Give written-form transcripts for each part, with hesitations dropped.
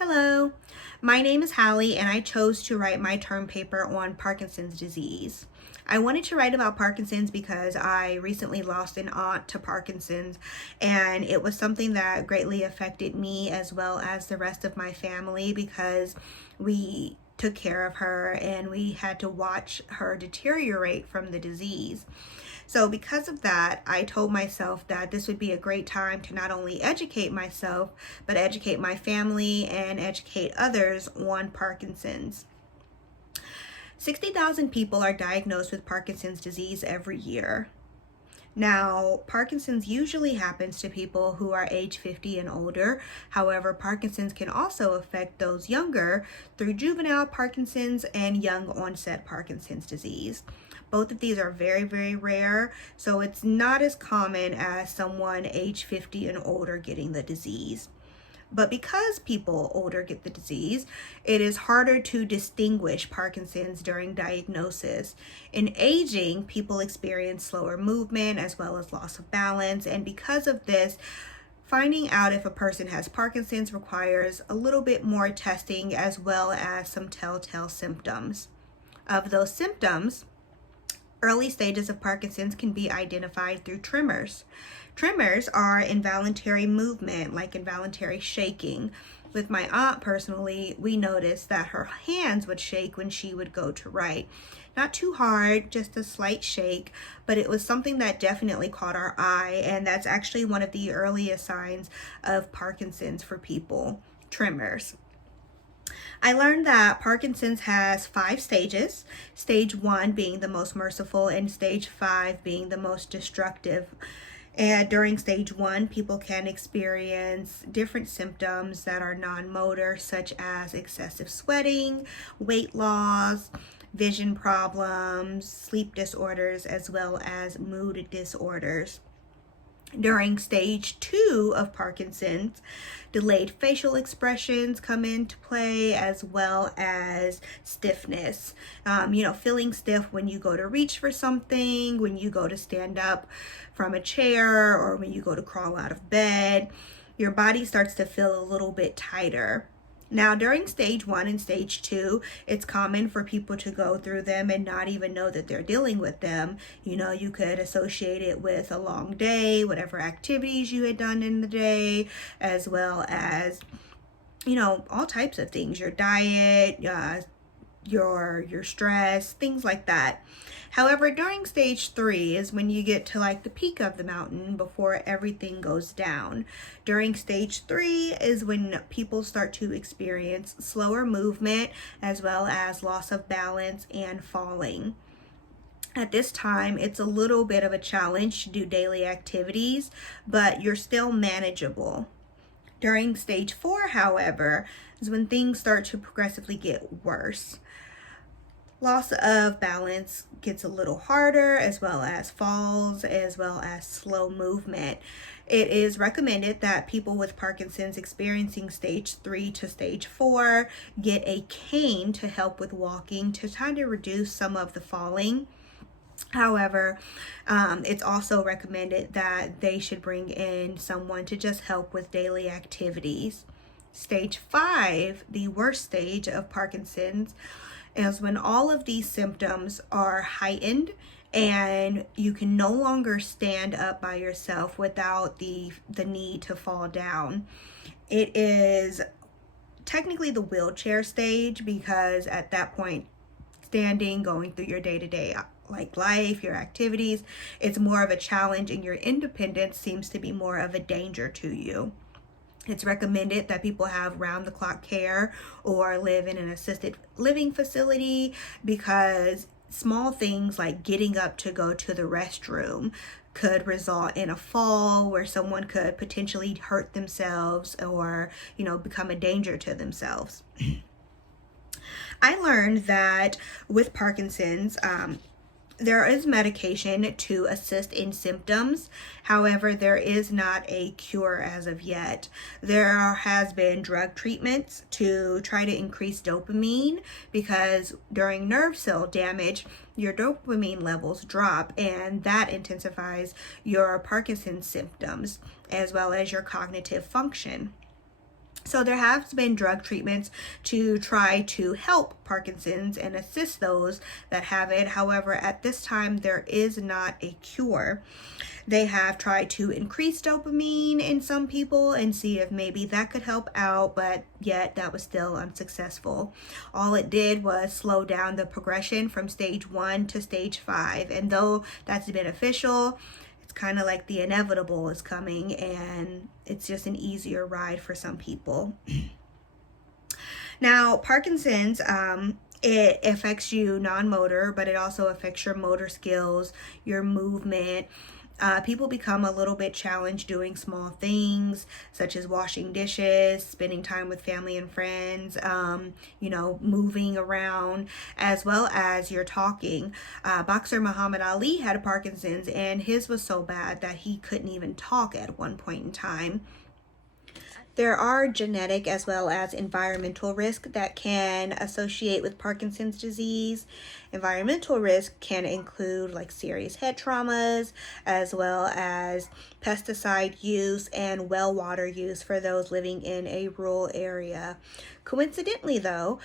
Hello, my name is Hallie and I chose to write my term paper on Parkinson's disease. I wanted to write about Parkinson's because I recently lost an aunt to Parkinson's, and it was something that greatly affected me as well as the rest of my family because we took care of her and we had to watch her deteriorate from the disease. So, because of that, I told myself that this would be a great time to not only educate myself, but educate my family and educate others on Parkinson's. 60,000 people are diagnosed with Parkinson's disease every year. Now, Parkinson's usually happens to people who are age 50 and older. However, Parkinson's can also affect those younger through juvenile Parkinson's and young onset Parkinson's disease. Both of these are very, very rare, so it's not as common as someone age 50 and older getting the disease. But because people older get the disease, it is harder to distinguish Parkinson's during diagnosis. In aging, people experience slower movement as well as loss of balance, and because of this, finding out if a person has Parkinson's requires a little bit more testing as well as some telltale symptoms. Of those symptoms, early stages of Parkinson's can be identified through tremors. Tremors are involuntary movement, like involuntary shaking. With my aunt personally, we noticed that her hands would shake when she would go to write. Not too hard, just a slight shake, but it was something that definitely caught our eye, and that's actually one of the earliest signs of Parkinson's for people, tremors. I learned that Parkinson's has 5 stages, stage 1 being the most merciful and stage 5 being the most destructive. And during stage 1, people can experience different symptoms that are non-motor, such as excessive sweating, weight loss, vision problems, sleep disorders, as well as mood disorders. During stage 2 of Parkinson's, delayed facial expressions come into play as well as stiffness. Feeling stiff when you go to reach for something, when you go to stand up from a chair, or when you go to crawl out of bed. Your body starts to feel a little bit tighter. Now, during stage 1 and stage 2, it's common for people to go through them and not even know that they're dealing with them. You could associate it with a long day, whatever activities you had done in the day, as well as, all types of things, your diet, your stress, things like that. However, during stage 3 is when you get to like the peak of the mountain before everything goes down. During stage 3 is when people start to experience slower movement as well as loss of balance and falling. At this time, it's a little bit of a challenge to do daily activities, but you're still manageable. During stage 4, however, is when things start to progressively get worse. Loss of balance gets a little harder, as well as falls, as well as slow movement. It is recommended that people with Parkinson's experiencing stage 3 to stage 4 get a cane to help with walking to try to reduce some of the falling. However, it's also recommended that they should bring in someone to just help with daily activities. Stage 5, the worst stage of Parkinson's, is when all of these symptoms are heightened and you can no longer stand up by yourself without the need to fall down. It is technically the wheelchair stage because at that point, standing, going through your day-to-day life, your activities, it's more of a challenge, and your independence seems to be more of a danger to you. It's recommended that people have round-the-clock care or live in an assisted living facility because small things like getting up to go to the restroom could result in a fall where someone could potentially hurt themselves or, become a danger to themselves. I learned that with Parkinson's, there is medication to assist in symptoms. However, there is not a cure as of yet. There has been drug treatments to try to increase dopamine because during nerve cell damage, your dopamine levels drop, and that intensifies your Parkinson's symptoms as well as your cognitive function. So there have been drug treatments to try to help Parkinson's and assist those that have it. However, at this time, there is not a cure. They have tried to increase dopamine in some people and see if maybe that could help out, but yet that was still unsuccessful. All it did was slow down the progression from stage 1 to stage 5. And though that's beneficial, it's kind of like the inevitable is coming, and it's just an easier ride for some people. Now, Parkinson's, it affects you non-motor, but it also affects your motor skills, your movement. People become a little bit challenged doing small things such as washing dishes, spending time with family and friends, moving around, as well as your talking. Boxer Muhammad Ali had Parkinson's, and his was so bad that he couldn't even talk at one point in time. There are genetic as well as environmental risk that can associate with Parkinson's disease. Environmental risk can include like serious head traumas, as well as pesticide use and well water use for those living in a rural area. Coincidentally, though,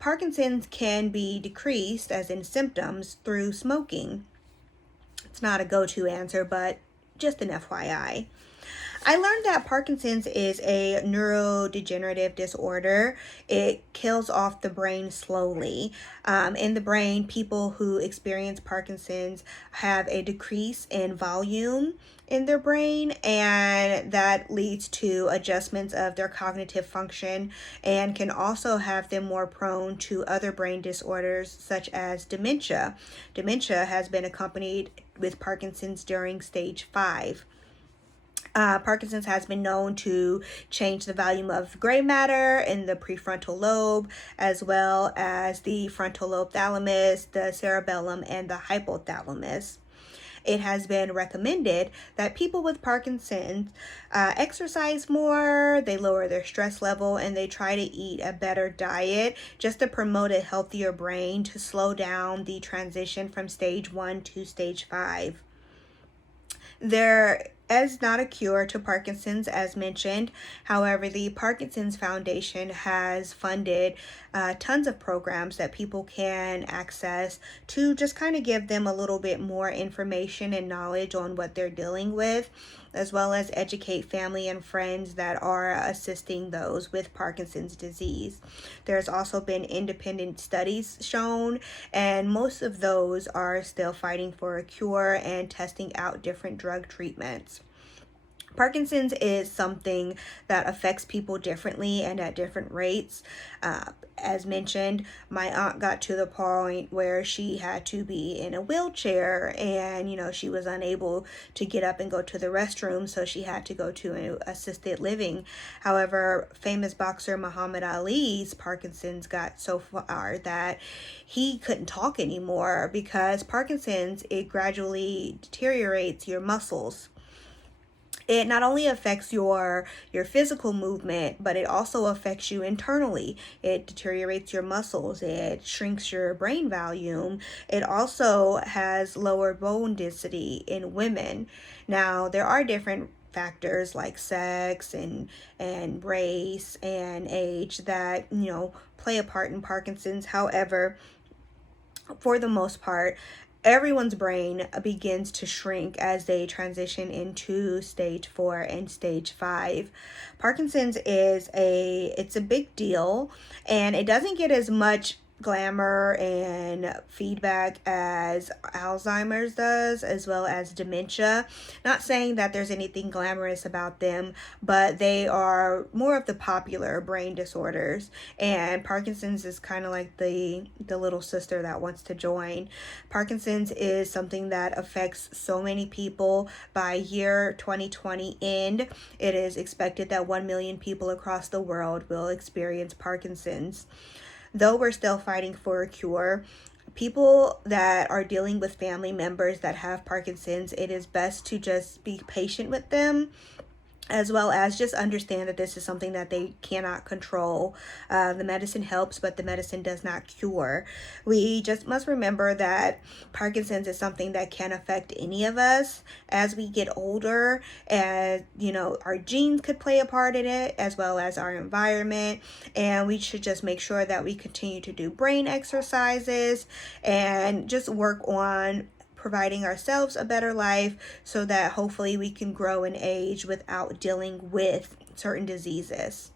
Parkinson's can be decreased, as in symptoms, through smoking. It's not a go-to answer, but just an FYI. I learned that Parkinson's is a neurodegenerative disorder. It kills off the brain slowly. In the brain, people who experience Parkinson's have a decrease in volume in their brain, and that leads to adjustments of their cognitive function and can also have them more prone to other brain disorders such as dementia. Dementia has been accompanied with Parkinson's during stage 5. Parkinson's has been known to change the volume of gray matter in the prefrontal lobe, as well as the frontal lobe thalamus, the cerebellum, and the hypothalamus. It has been recommended that people with Parkinson's exercise more, they lower their stress level, and they try to eat a better diet just to promote a healthier brain to slow down the transition from stage 1 to stage 5. There is not a cure to Parkinson's, as mentioned. However, the Parkinson's Foundation has funded tons of programs that people can access to just kind of give them a little bit more information and knowledge on what they're dealing with, as well as educate family and friends that are assisting those with Parkinson's disease. There's also been independent studies shown, and most of those are still fighting for a cure and testing out different drug treatments. Parkinson's is something that affects people differently and at different rates. As mentioned, my aunt got to the point where she had to be in a wheelchair, and she was unable to get up and go to the restroom, so she had to go to an assisted living. However, famous boxer Muhammad Ali's Parkinson's got so far that he couldn't talk anymore, because Parkinson's, it gradually deteriorates your muscles. It not only affects your physical movement, but it also affects you internally. It deteriorates your muscles. It shrinks your brain volume. It also has lower bone density in women. Now, there are different factors like sex and race and age that play a part in Parkinson's. However, for the most part, everyone's brain begins to shrink as they transition into stage 4 and stage 5. Parkinson's it's a big deal, and it doesn't get as much glamour and feedback as Alzheimer's does, as well as dementia. Not saying that there's anything glamorous about them, but they are more of the popular brain disorders, and Parkinson's is kind of like the little sister that wants to join. Parkinson's is something that affects so many people. By year 2020 end, it is expected that 1 million people across the world will experience Parkinson's. Though we're still fighting for a cure, people that are dealing with family members that have Parkinson's, it is best to just be patient with them as well as just understand that this is something that they cannot control. The medicine helps, but the medicine does not cure. We just must remember that Parkinson's is something that can affect any of us as we get older, and our genes could play a part in it, as well as our environment. And we should just make sure that we continue to do brain exercises and just work on providing ourselves a better life so that hopefully we can grow in age without dealing with certain diseases.